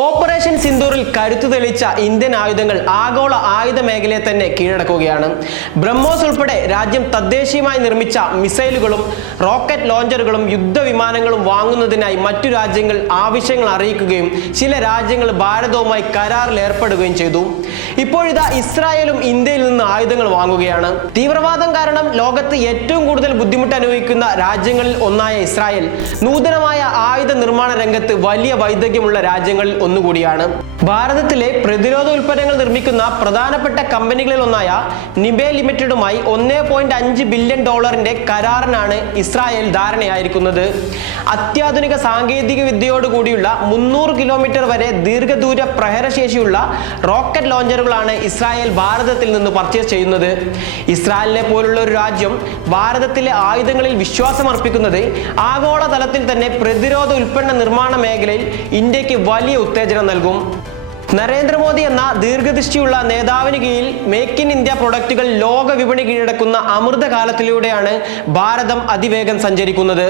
Operation സിന്ദൂറിൽ കരുത്തു തെളിയിച്ച Indian ആയുധങ്ങൾ ആഗോള ആയുധ മേഖലയെ തന്നെ കീഴടക്കുകയാണ്. ബ്രഹ്മോസ് ഉൾപ്പെടെ രാജ്യം തദ്ദേശീയമായി നിർമ്മിച്ച മിസൈലുകളും റോക്കറ്റ് ലോഞ്ചറുകളും യുദ്ധവിമാനങ്ങളും വാങ്ങുന്നതിനായി മറ്റു രാജ്യങ്ങൾ ആവശ്യങ്ങൾ അറിയിക്കുകയും ചില രാജ്യങ്ങൾ ഭാരതവുമായി കരാറിൽ ഏർപ്പെടുകയും ചെയ്തു. ഇപ്പോഴിതാ ഇസ്രായേലും ഇന്ത്യയിൽ നിന്ന് ആയുധങ്ങൾ വാങ്ങുകയാണ്. തീവ്രവാദം കാരണം ലോകത്ത് ഏറ്റവും കൂടുതൽ ബുദ്ധിമുട്ട് അനുഭവിക്കുന്ന രാജ്യങ്ങളിൽ ഒന്നായ ഇസ്രായേൽ നൂതനമായ ആയുധ നിർമ്മാണ രംഗത്ത് വലിയ വൈദഗ്ധ്യമുള്ള രാജ്യങ്ങളിൽ ഒന്നുകൂടിയാണ്. ഭാരതത്തിലെ പ്രതിരോധ ഉൽപ്പന്നങ്ങൾ നിർമ്മിക്കുന്ന പ്രധാനപ്പെട്ട കമ്പനികളിൽ ഒന്നായ നിബേ ലിമിറ്റഡുമായി $1.5 ബില്യൺ കരാറിനാണ് ഇസ്രായേൽ ധാരണയായിരിക്കുന്നത്. അത്യാധുനിക സാങ്കേതിക വിദ്യയോടുകൂടിയുള്ള 300 കിലോമീറ്റർ വരെ ദീർഘദൂര പ്രഹരശേഷിയുള്ള റോക്കറ്റ് ലോഞ്ചറുകളാണ് ഇസ്രായേൽ ഭാരതത്തിൽ നിന്ന് പർച്ചേസ് ചെയ്യുന്നത്. ഇസ്രായേലിനെ പോലുള്ള ഒരു രാജ്യം ഭാരതത്തിലെ ആയുധങ്ങളിൽ വിശ്വാസം അർപ്പിക്കുന്നത് ആഗോളതലത്തിൽ തന്നെ പ്രതിരോധ ഉൽപ്പന്ന നിർമ്മാണ മേഖലയിൽ ഇന്ത്യക്ക് വലിയ ഉത്തേജനം നൽകും. നരേന്ദ്രമോദി എന്ന ദീർഘദൃഷ്ടിയുള്ള നേതാവിന് കീഴിൽ മേക്ക് ഇൻ ഇന്ത്യ പ്രൊഡക്റ്റുകൾ ലോക വിപണി കീഴടക്കുന്ന അമൃതകാലത്തിലൂടെയാണ് ഭാരതം അതിവേഗം സഞ്ചരിക്കുന്നത്.